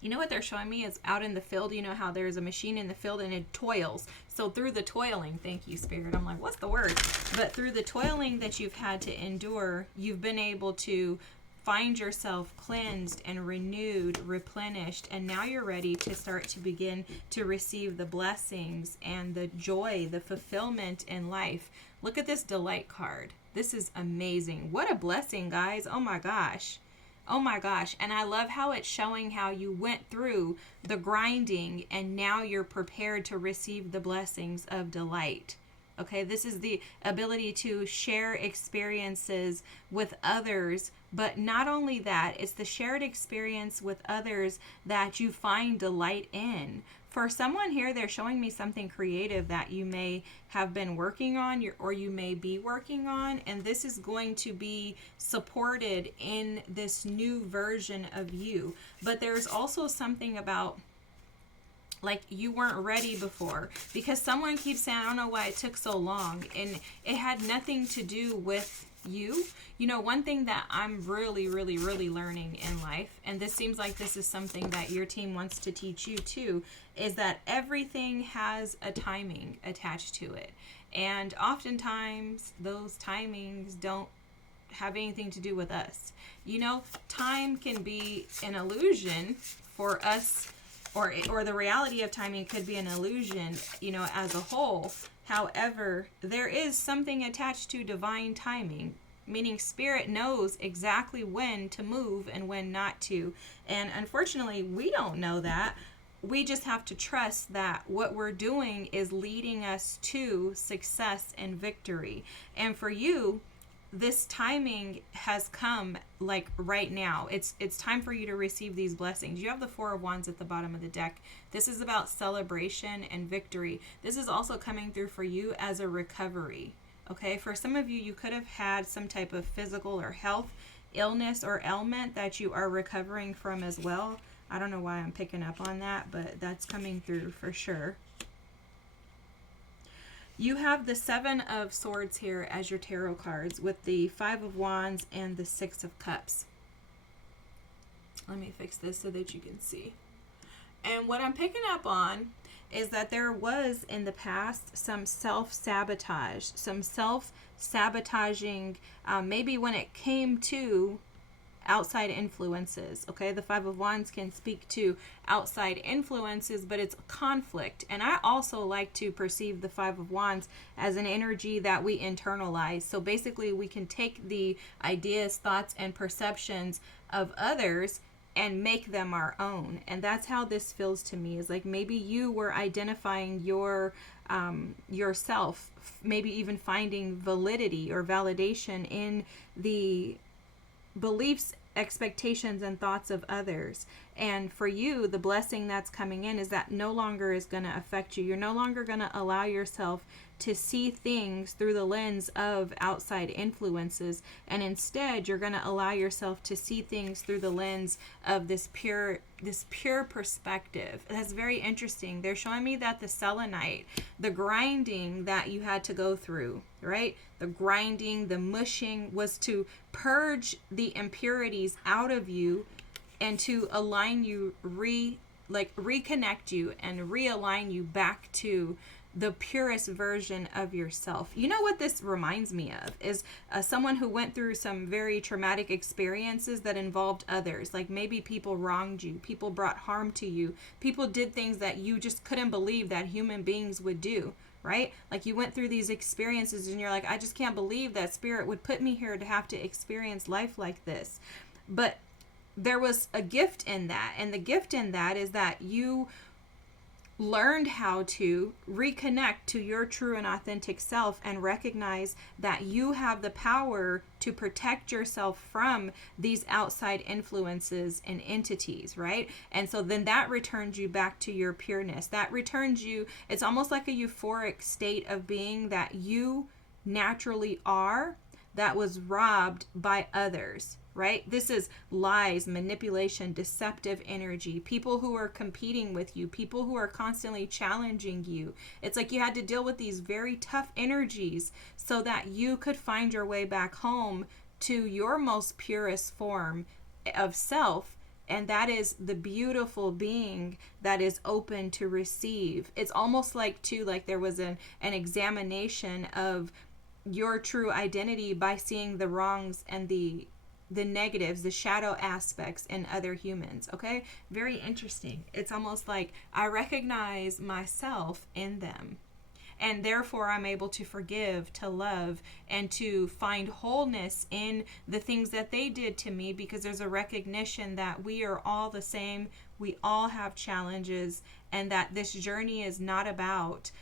you know what they're showing me is out in the field, you know how there's a machine in the field and it toils. So through the toiling, thank you, Spirit. I'm like, what's the word? But through the toiling that you've had to endure, you've been able to find yourself cleansed and renewed, replenished, and now you're ready to start to begin to receive the blessings and the joy, the fulfillment in life. Look at this delight card. This is amazing. What a blessing, guys. Oh my gosh. Oh my gosh. And I love how it's showing how you went through the grinding and now you're prepared to receive the blessings of delight. Okay, this is the ability to share experiences with others, but not only that, it's the shared experience with others that you find delight in. For someone here, they're showing me something creative that you may have been working on or you may be working on, and this is going to be supported in this new version of you. But there's also something about like you weren't ready before, because someone keeps saying, I don't know why it took so long, and it had nothing to do with you. You know, one thing that I'm really learning in life, and this seems like this is something that your team wants to teach you too, is that everything has a timing attached to it. And oftentimes those timings don't have anything to do with us. You know, time can be an illusion for us, or the reality of timing could be an illusion, you know, as a whole. However, there is something attached to divine timing, meaning spirit knows exactly when to move and when not to. And unfortunately, we don't know that. We just have to trust that what we're doing is leading us to success and victory. And for you, this timing has come like right now. It's time for you to receive these blessings. You have the Four of Wands at the bottom of the deck. This is about celebration and victory. This is also coming through for you as a recovery. Okay, for some of you, you could have had some type of physical or health illness or ailment that you are recovering from as well. I don't know why I'm picking up on that, but that's coming through for sure. You have the Seven of Swords here as your tarot cards with the Five of Wands and the Six of Cups. Let me fix this so that you can see. And what I'm picking up on is that there was in the past some self-sabotage, some self-sabotaging, maybe when it came to outside influences. Okay, the Five of Wands can speak to outside influences, but it's conflict. And I also like to perceive the Five of Wands as an energy that we internalize. So basically we can take the ideas, thoughts, and perceptions of others and make them our own. And that's how this feels to me, is like maybe you were identifying your yourself, maybe even finding validity or validation in the beliefs, expectations, and thoughts of others. And for you, the blessing that's coming in is that no longer is going to affect you. You're no longer going to allow yourself to see things through the lens of outside influences, and instead you're going to allow yourself to see things through the lens of this pure perspective. That's very interesting. They're showing me that the selenite, the grinding that you had to go through, right? The grinding, the mushing was to purge the impurities out of you and to align you, reconnect you and realign you back to the purest version of yourself. You know what this reminds me of is someone who went through some very traumatic experiences that involved others. Like maybe people wronged you, people brought harm to you, people did things that you just couldn't believe that human beings would do, right? Like you went through these experiences and you're like, I just can't believe that spirit would put me here to have to experience life like this. But there was a gift in that, and the gift in that is that you learned how to reconnect to your true and authentic self and recognize that you have the power to protect yourself from these outside influences and entities, right? And so then that returns you back to your pureness. That returns you, it's almost like a euphoric state of being that you naturally are, that was robbed by others, right? This is lies, manipulation, deceptive energy, people who are competing with you, people who are constantly challenging you. It's like you had to deal with these very tough energies so that you could find your way back home to your most purest form of self. And that is the beautiful being that is open to receive. It's almost like too, like there was an examination of your true identity by seeing the wrongs and the negatives, the shadow aspects in other humans. Okay, very interesting. It's almost like I recognize myself in them, and therefore I'm able to forgive, to love, and to find wholeness in the things that they did to me, because there's a recognition that we are all the same, we all have challenges, and that this journey is not about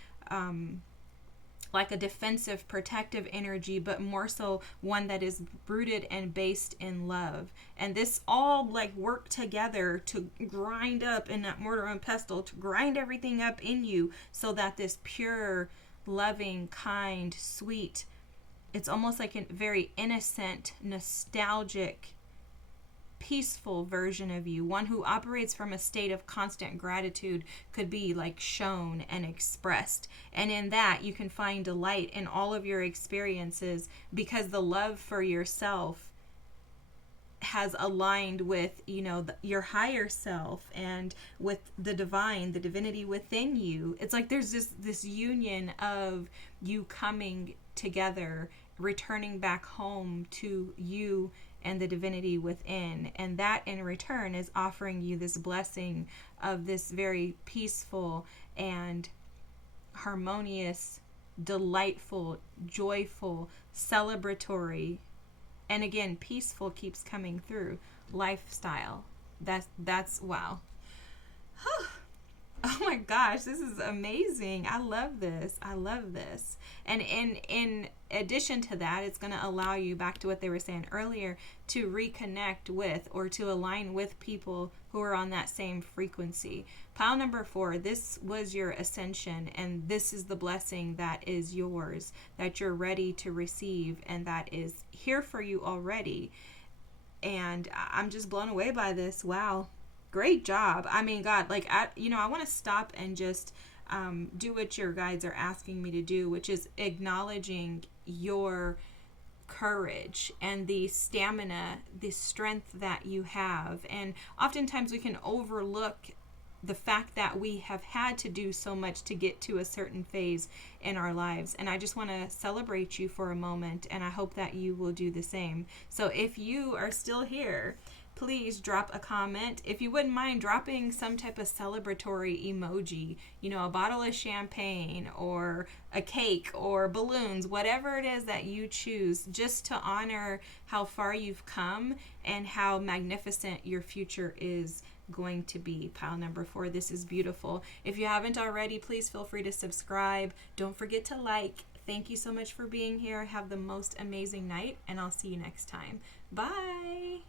like a defensive, protective energy, but more so one that is rooted and based in love. And this all like work together to grind up in that mortar and pestle, to grind everything up in you so that this pure, loving, kind, sweet, it's almost like a very innocent, nostalgic, peaceful version of you, one who operates from a state of constant gratitude, could be like shown and expressed. And in that you can find delight in all of your experiences, because the love for yourself has aligned with, you know, your higher self and with the divine, the divinity within you. It's like there's this union of you coming together, returning back home to you and the divinity within, and that in return is offering you this blessing of this very peaceful and harmonious, delightful, joyful, celebratory, and again peaceful keeps coming through, lifestyle. That's wow. Oh my gosh, this is amazing. I love this. And in addition to that, it's going to allow you, back to what they were saying earlier, to reconnect with or to align with people who are on that same frequency. Pile number 4, this was your ascension, and this is the blessing that is yours, that you're ready to receive, and that is here for you already. And I'm just blown away by this. Wow. Great job. I mean, God, like, I want to stop and just do what your guides are asking me to do, which is acknowledging your courage and the stamina, the strength that you have. And oftentimes we can overlook the fact that we have had to do so much to get to a certain phase in our lives. And I just want to celebrate you for a moment, and I hope that you will do the same. So if you are still here, please drop a comment. If you wouldn't mind dropping some type of celebratory emoji, a bottle of champagne or a cake or balloons, whatever it is that you choose, just to honor how far you've come and how magnificent your future is going to be. Pile number 4, this is beautiful. If you haven't already, please feel free to subscribe. Don't forget to like. Thank you so much for being here. Have the most amazing night, and I'll see you next time. Bye.